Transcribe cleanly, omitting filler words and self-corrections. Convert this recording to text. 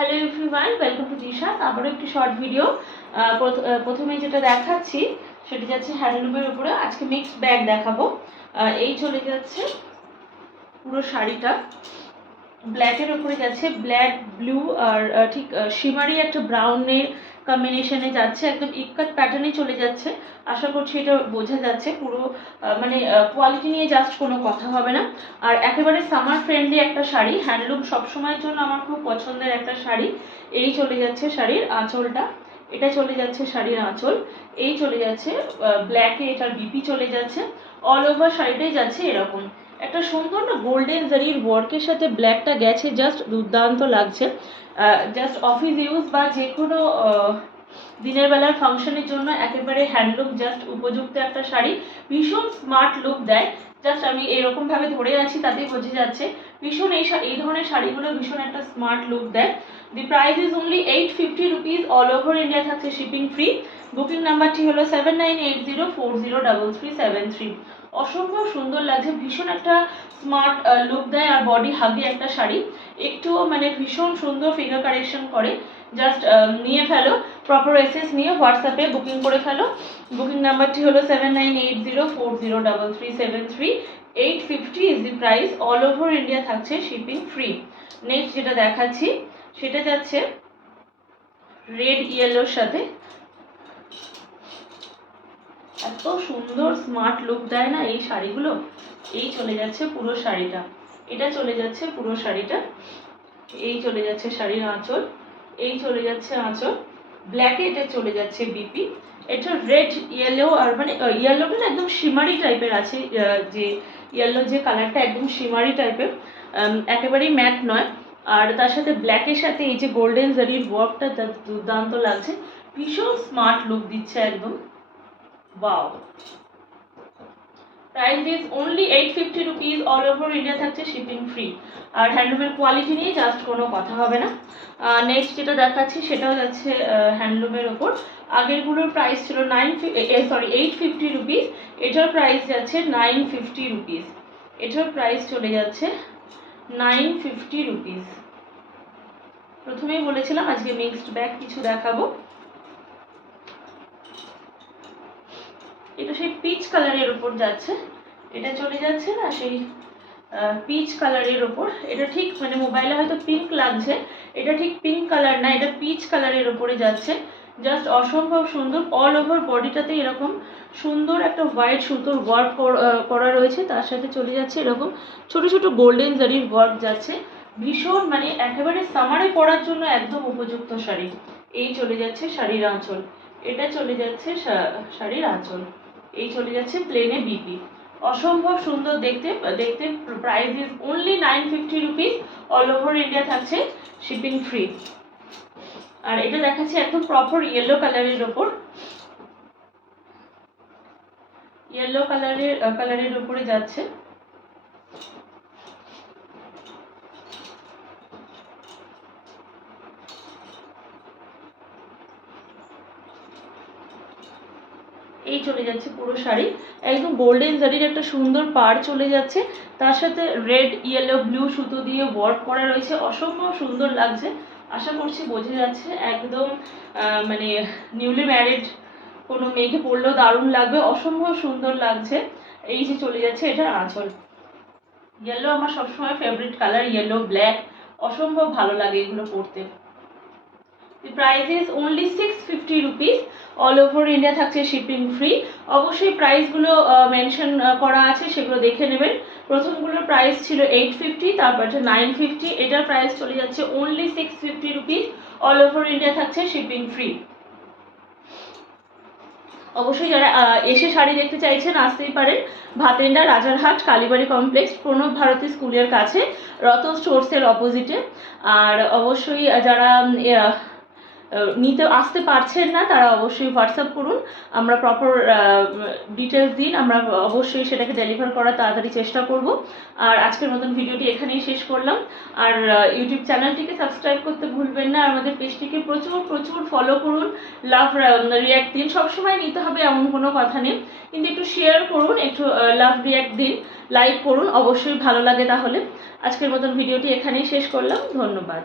Hello everyone, welcome to দিশাস। আবারও একটি short video. প্রথমে যেটা দেখাচ্ছি সেটা যাচ্ছে হ্যান্ডলুমের উপরে। আজকে মিক্সড ব্যাগ দেখাবো। এই চলে যাচ্ছে পুরো শাড়িটা ব্ল্যাকের উপরে যাচ্ছে, ব্ল্যাক ব্লু আর ঠিক শিমারি একটা ব্রাউনের কম্বিনেশনে যাচ্ছে, একদম ইক্কাট প্যাটার্নে চলে যাচ্ছে। আশা করছি এটা বোঝা যাচ্ছে। পুরো মানে কোয়ালিটি নিয়ে জাস্ট কোনো কথা হবে না। আর একেবারে সামার ফ্রেন্ডলি একটা শাড়ি, হ্যান্ডলুম সবসময়ের জন্য আমার খুব পছন্দের একটা শাড়ি। এই চলে যাচ্ছে শাড়ির আঁচলটা, এটা চলে যাচ্ছে শাড়ির আঁচল, এই চলে যাচ্ছে ব্ল্যাকে এটার বিপি চলে যাচ্ছে। অল ওভার শাড়িটাই যাচ্ছে এরকম একটা সুন্দর না গোল্ডেন জারির ওয়ার্কের সাথে ব্ল্যাকটা গেছে, জাস্ট দুর্দান্ত লাগছে। জাস্ট অফিস ইউজ বা যে কোনো দিনের বেলার ফাংশনের জন্য একেবারে হ্যান্ডলুম জাস্ট উপযুক্ত একটা শাড়ি। ভীষণ স্মার্ট লুক দেয়। জাস্ট আমি এরকমভাবে ধরে আছি তাতেই বোঝা যাচ্ছে ভীষণ এই ধরনের শাড়িগুলো ভীষণ একটা স্মার্ট লুক দেয়। দি price is only 850 rupees. All over India থাকছে শিপিং ফ্রি। বুকিং নাম্বারটি হলো 7980403373। অসম্ভব সুন্দর লাগছে, ভীষণ একটা স্মার্ট লুক দেয় আর বডি হাগি একটা শাড়ি। একটু মানে ভীষণ সুন্দর ফিগার কারেকশন করে। জাস্ট নিয়ে ফেলো, প্রপার এসএস নিয়ে হোয়াটসঅ্যাপে বুকিং করে ফেলো। বুকিং নাম্বারটি হলো 7980403373। 850 is the price. All over India থাকছে শিপিং ফ্রি। নেক্সট যেটা দেখাচ্ছি সেটা যাচ্ছে রেড ইয়েলোর সাথে। এত সুন্দর স্মার্ট লুক দেয় না এই শাড়িগুলো। এই চলে যাচ্ছে পুরো শাড়িটা, এটা চলে যাচ্ছে পুরো শাড়িটা, এই চলে যাচ্ছে শাড়ির আঁচল, এই চলে যাচ্ছে আঁচল ব্ল্যাকে, এটা চলে যাচ্ছে বিপি। এটা রেড ইয়েলো আর মানে ইয়েলোটা না একদম শিমারি টাইপের আছে, যে ইয়েলো যে কালারটা একদম শিমারি টাইপের, একেবারেই ম্যাট নয়। আর তার সাথে ব্ল্যাকের সাথে এই যে গোল্ডেন জারির ওয়ার্কটা দুর্দান্ত লাগছে, ভীষণ স্মার্ট লুক দিচ্ছে একদম। Wow. Price is only 850 rupees. All over India থাকছে শিপিং ফ্রি। আর হ্যান্ডলুমের কোয়ালিটি নিয়ে জাস্ট কোনো কথা হবে না। নেক্সট যেটা দেখাচ্ছি সেটাও যাচ্ছে হ্যান্ডলুমের ওপর। আগেরগুলোর প্রাইস ছিল 850 রুপিস, এটার প্রাইস যাচ্ছে 950 রুপিস। এটার প্রাইস চলে যাচ্ছে 950 রুপিস। প্রথমেই বলেছিলাম আজকে মিক্সড ব্যাগ কিছু দেখাবো। এটা সেই পিচ কালারের ওপর যাচ্ছে, এটা চলে যাচ্ছে না সেই পিচ কালারের ওপর। এটা ঠিক মানে মোবাইলে হয়তো পিঙ্ক লাগছে, এটা ঠিক পিঙ্ক কালার না, এটা পিচ কালারের ওপরে যাচ্ছে। জাস্ট অসম্ভব সুন্দর। অল ওভার বডিটাতে এরকম সুন্দর একটা হোয়াইট সুতোর ওয়ার্ক করা রয়েছে, তার সাথে চলে যাচ্ছে এরকম ছোট ছোট গোল্ডেন জারির ওয়ার্ক যাচ্ছে। ভীষণ মানে একেবারে সামারে পরার জন্য একদম উপযুক্ত শাড়ি। এই চলে যাচ্ছে শাড়ির আঁচল, এটা চলে যাচ্ছে শাড়ির আঁচল, এই চলে যাচ্ছে প্লেনে বিপি। অসম্ভব সুন্দর দেখতে। Price is only 950 rupees. All over India থাকছে শিপিং ফ্রি। আর এটা দেখাচ্ছে একদম প্রপার ইয়েলো কালারের ওপর, ইয়েলো কালারের উপরে যাচ্ছে। এই চলে যাচ্ছে পুরো শাড়ি, একদম গোল্ডেন জারির একটা সুন্দর পাড় চলে যাচ্ছে, তার সাথে রেড ইয়েলো ব্লু সুতো দিয়ে ওয়ার্ক করা রয়েছে। অসম্ভব সুন্দর লাগছে, আশা করছি বোঝা যাচ্ছে। একদম মানে নিউলি ম্যারিড কোনো মেয়েকে পরলেও দারুণ লাগবে, অসম্ভব সুন্দর লাগছে। এই যে চলে যাচ্ছে এটার আঁচল। ইয়েলো আমার সবসময় ফেভারিট কালার, ইয়েলো ব্ল্যাক অসম্ভব ভালো লাগে এগুলো পরতে। The price is only 650 rupees. All over India থাকছে শিপিং ফ্রি। অবশ্যই প্রাইসগুলো মেনশন করা আছে, সেগুলো দেখে নেবেন। প্রথমগুলোর প্রাইস ছিল 850, তারপর 950, এটার প্রাইস চলে যাচ্ছে only 650 rupees. All over India থাকছে শিপিং ফ্রি। অবশ্যই যারা এসে শাড়ি দেখতে চাইছেন আসতেই পারেন। ভাতেন্ডা, রাজারহাট, কালীবাড়ি কমপ্লেক্স, প্রণব ভারতী স্কুলের কাছে, রতন স্টোরসের অপোজিটে। আর অবশ্যই যারা নিতে আসতে পারছেন না তারা অবশ্যই হোয়াটসঅ্যাপ করুন, আমরা প্রপার ডিটেলস দিন, আমরা অবশ্যই সেটাকে ডেলিভার করার তাড়াতাড়ি চেষ্টা করব। আর আজকের মতন ভিডিওটি এখানেই শেষ করলাম। আর ইউটিউব চ্যানেলটিকে সাবস্ক্রাইব করতে ভুলবেন না, আর আমাদের পেজটিকে প্রচুর ফলো করুন। লাভ রিয়াক্ট দিন, সবসময় নিতে হবে এমন কোনো কথা নেই, কিন্তু একটু শেয়ার করুন, একটু লাভ রিয়াক্ট দিন, লাইক করুন, অবশ্যই ভালো লাগে তাহলে। আজকের মতন ভিডিওটি এখানেই শেষ করলাম, ধন্যবাদ।